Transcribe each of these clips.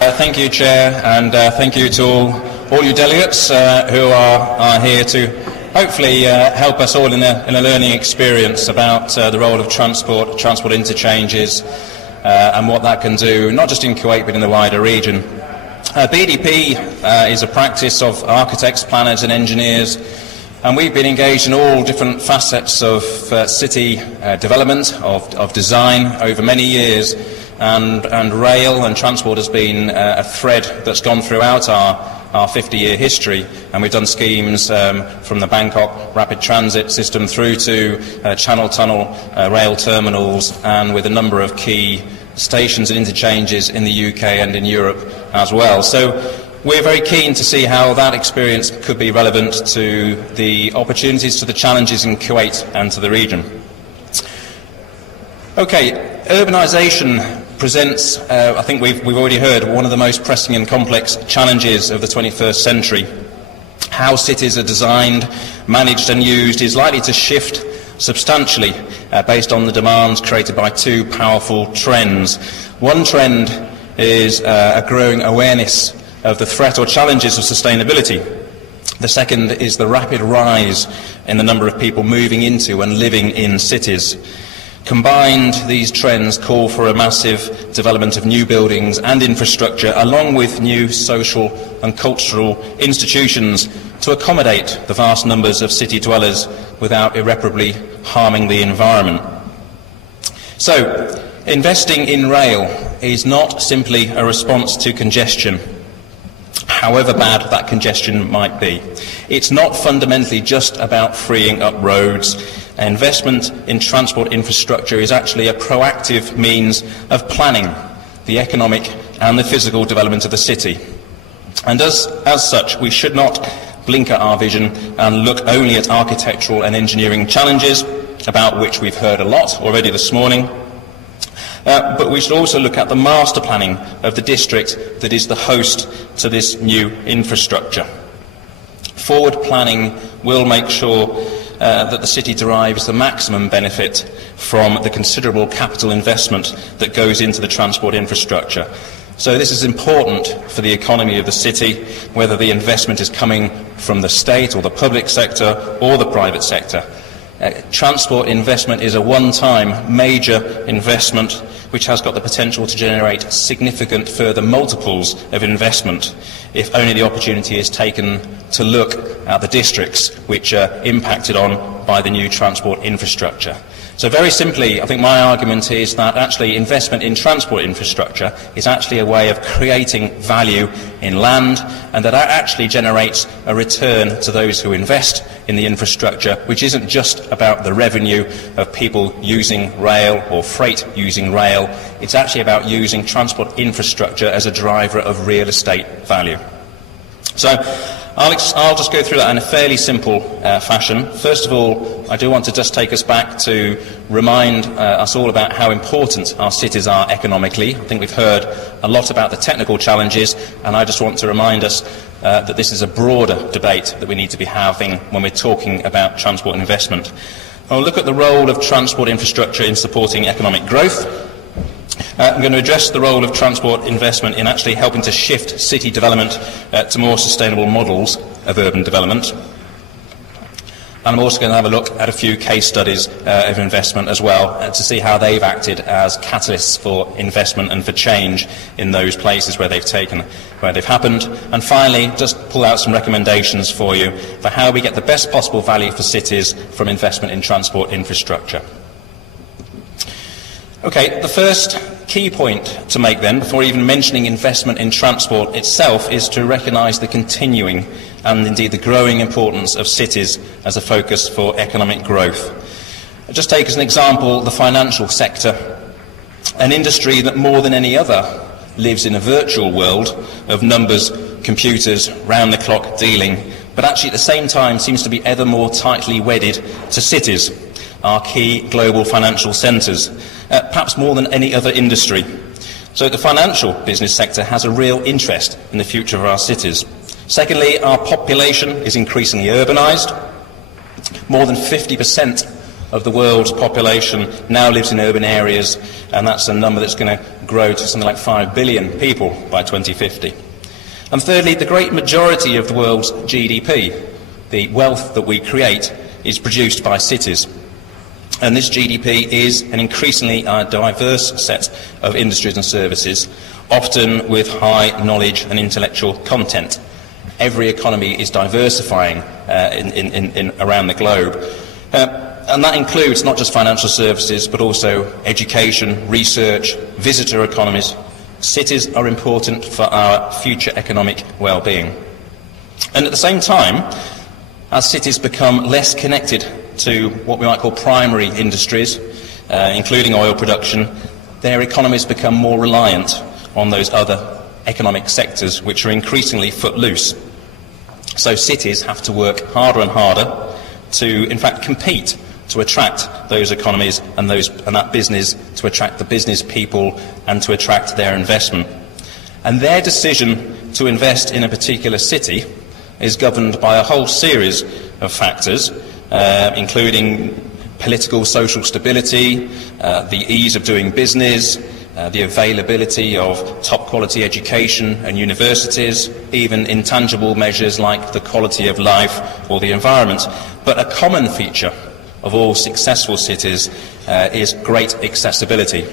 Thank you, Chair, and thank you to all you delegates who are here to hopefully help us all in a learning experience about the role of transport interchanges, and what that can do, not just in Kuwait but in the wider region. BDP is a practice of architects, planners and engineers, and we've been engaged in all different facets of city development, of design over many years, and rail and transport has been a thread that's gone throughout our 50-year history, and we've done schemes from the Bangkok rapid transit system through to Channel Tunnel rail terminals, and with a number of key stations and interchanges in the UK and in Europe as well. So we're very keen to see how that experience could be relevant to the opportunities, to the challenges in Kuwait and to the region. Okay, urbanisation presents, I think we've already heard, one of the most pressing and complex challenges of the 21st century. How cities are designed, managed and used is likely to shift substantially based on the demands created by two powerful trends. One trend is a growing awareness of the threat or challenges of sustainability. The second is the rapid rise in the number of people moving into and living in cities. Combined, these trends call for a massive development of new buildings and infrastructure, along with new social and cultural institutions to accommodate the vast numbers of city dwellers without irreparably harming the environment. So, investing in rail is not simply a response to congestion, however bad that congestion might be. It's not fundamentally just about freeing up roads. Investment in transport infrastructure is actually a proactive means of planning the economic and the physical development of the city. And as such, we should not blinker our vision and look only at architectural and engineering challenges, about which we've heard a lot already this morning, but we should also look at the master planning of the district that is the host to this new infrastructure. Forward planning will make sure that the city derives the maximum benefit from the considerable capital investment that goes into the transport infrastructure. So this is important for the economy of the city, whether the investment is coming from the state or the public sector or the private sector. Transport investment is a one-time major investment which has got the potential to generate significant further multiples of investment if only the opportunity is taken to look at the districts which are impacted on by the new transport infrastructure. So very simply, I think my argument is that actually investment in transport infrastructure is actually a way of creating value in land, and that actually generates a return to those who invest in the infrastructure, which isn't just about the revenue of people using rail or freight using rail. It's actually about using transport infrastructure as a driver of real estate value. So I'll just go through that in a fairly simple fashion. First of all, I do want to just take us back to remind us all about how important our cities are economically. I think we've heard a lot about the technical challenges, and I just want to remind us that this is a broader debate that we need to be having when we're talking about transport investment. I'll look at the role of transport infrastructure in supporting economic growth. I'm going to address the role of transport investment in actually helping to shift city development to more sustainable models of urban development. And I'm also going to have a look at a few case studies of investment as well to see how they've acted as catalysts for investment and for change in those places where they've happened. And finally, just pull out some recommendations for you for how we get the best possible value for cities from investment in transport infrastructure. Okay, the first key point to make then, before even mentioning investment in transport itself, is to recognise the continuing and indeed the growing importance of cities as a focus for economic growth. Just take as an example the financial sector, an industry that more than any other lives in a virtual world of numbers, computers, round-the-clock dealing, but actually at the same time seems to be ever more tightly wedded to cities, our key global financial centres, perhaps more than any other industry. So the financial business sector has a real interest in the future of our cities. Secondly, our population is increasingly urbanised. More than 50% of the world's population now lives in urban areas, and that's a number that's going to grow to something like 5 billion people by 2050. And thirdly, the great majority of the world's GDP, the wealth that we create, is produced by cities. And this GDP is an increasingly diverse set of industries and services, often with high knowledge and intellectual content. Every economy is diversifying around the globe. And that includes not just financial services, but also education, research, visitor economies. Cities are important for our future economic well-being. And at the same time, as cities become less connected to what we might call primary industries, including oil production, their economies become more reliant on those other economic sectors which are increasingly footloose. So cities have to work harder and harder to, in fact, compete to attract those economies and that business, to attract the business people and to attract their investment. And their decision to invest in a particular city is governed by a whole series of factors, including political, social stability, the ease of doing business, the availability of top quality education and universities, even intangible measures like the quality of life or the environment. But a common feature of all successful cities is great accessibility.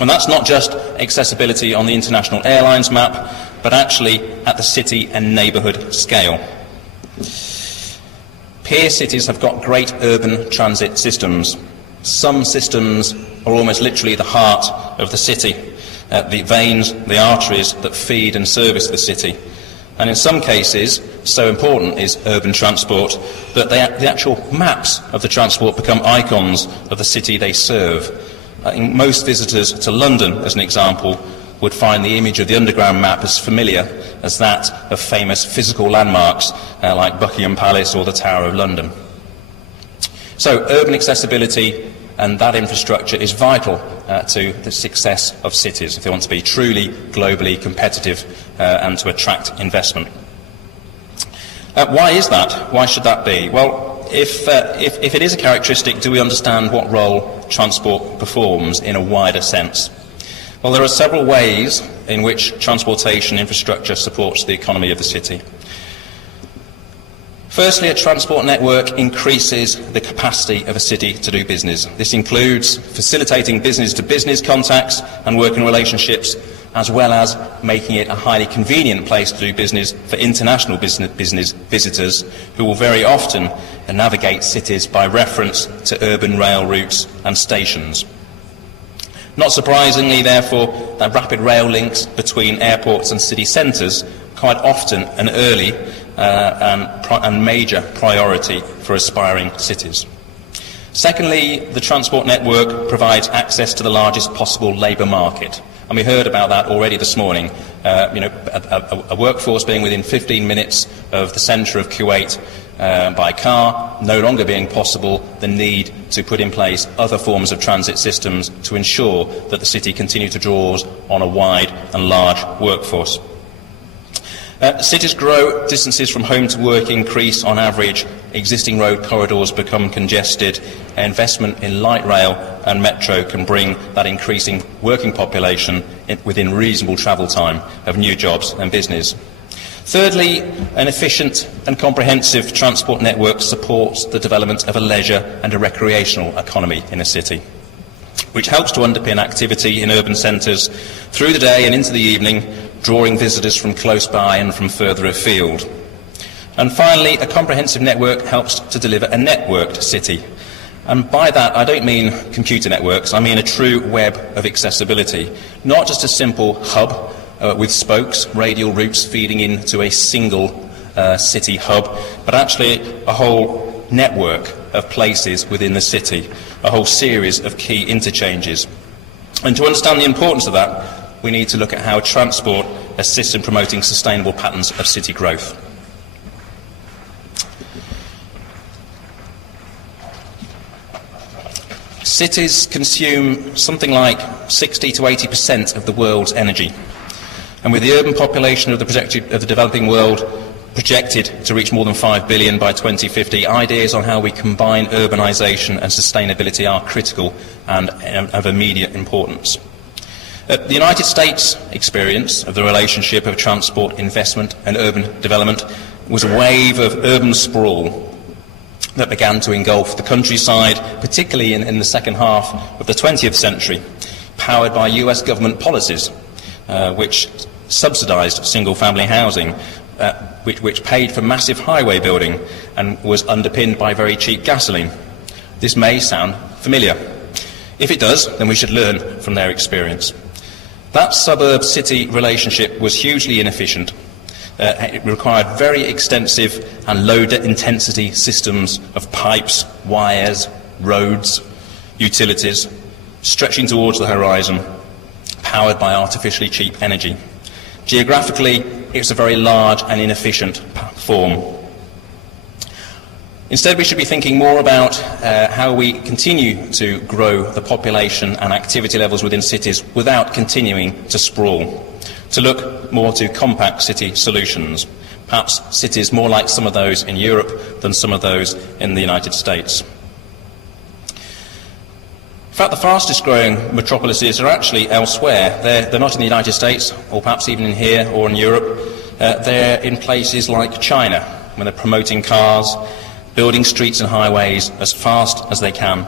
And that's not just accessibility on the international airlines map, but actually at the city and neighbourhood scale. Peer cities have got great urban transit systems. Some systems are almost literally the heart of the city, the veins, the arteries that feed and service the city. And in some cases, so important is urban transport that the actual maps of the transport become icons of the city they serve. I think most visitors to London, as an example, would find the image of the underground map as familiar as that of famous physical landmarks like Buckingham Palace or the Tower of London. So urban accessibility and that infrastructure is vital to the success of cities if they want to be truly globally competitive and to attract investment. Why is that? Why should that be? Well, if it is a characteristic, do we understand what role transport performs in a wider sense? Well, there are several ways in which transportation infrastructure supports the economy of the city. Firstly, a transport network increases the capacity of a city to do business. This includes facilitating business-to-business contacts and working relationships, as well as making it a highly convenient place to do business for international business visitors who will very often navigate cities by reference to urban rail routes and stations. Not surprisingly, therefore, that rapid rail links between airports and city centres quite often an early and major priority for aspiring cities. Secondly, the transport network provides access to the largest possible labour market. And we heard about that already this morning. A workforce being within 15 minutes of the centre of Kuwait by car, no longer being possible, the need to put in place other forms of transit systems to ensure that the city continue to draw on a wide and large workforce. Cities grow, distances from home to work increase on average, existing road corridors become congested, investment in light rail and metro can bring that increasing working population within reasonable travel time of new jobs and business. Thirdly, an efficient and comprehensive transport network supports the development of a leisure and a recreational economy in a city, which helps to underpin activity in urban centres through the day and into the evening, drawing visitors from close by and from further afield. And finally, a comprehensive network helps to deliver a networked city. And by that, I don't mean computer networks, I mean a true web of accessibility, not just a simple hub with spokes, radial routes feeding into a single city hub, but actually a whole network of places within the city, a whole series of key interchanges. And to understand the importance of that, we need to look at how transport assists in promoting sustainable patterns of city growth. Cities consume something like 60 to 80% of the world's energy. And with the urban population of the developing world projected to reach more than 5 billion by 2050, ideas on how we combine urbanisation and sustainability are critical and of immediate importance. The United States experience of the relationship of transport, investment and urban development was a wave of urban sprawl that began to engulf the countryside, particularly in the second half of the 20th century, powered by US government policies which subsidised single-family housing, which paid for massive highway building and was underpinned by very cheap gasoline. This may sound familiar. If it does, then we should learn from their experience. That suburb-city relationship was hugely inefficient. It required very extensive and low-intensity systems of pipes, wires, roads, utilities, stretching towards the horizon, powered by artificially cheap energy. Geographically, it's a very large and inefficient form. Instead, we should be thinking more about how we continue to grow the population and activity levels within cities without continuing to sprawl, to look more to compact city solutions, perhaps cities more like some of those in Europe than some of those in the United States. In fact, the fastest growing metropolises are actually elsewhere. They're not in the United States, or perhaps even in here or in Europe. They're in places like China, where they're promoting cars, building streets and highways as fast as they can.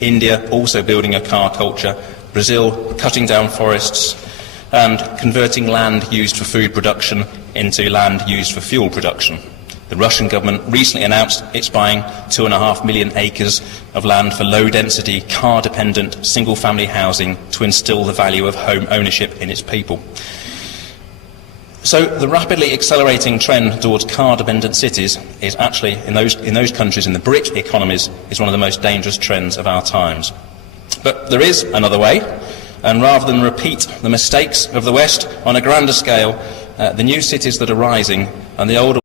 India also building a car culture. Brazil cutting down forests and converting land used for food production into land used for fuel production. The Russian government recently announced it's buying 2.5 million acres of land for low-density, car-dependent, single-family housing to instil the value of home ownership in its people. So the rapidly accelerating trend towards car-dependent cities is actually, in those countries, in the BRIC economies, is one of the most dangerous trends of our times. But there is another way, and rather than repeat the mistakes of the West on a grander scale, the new cities that are rising and the older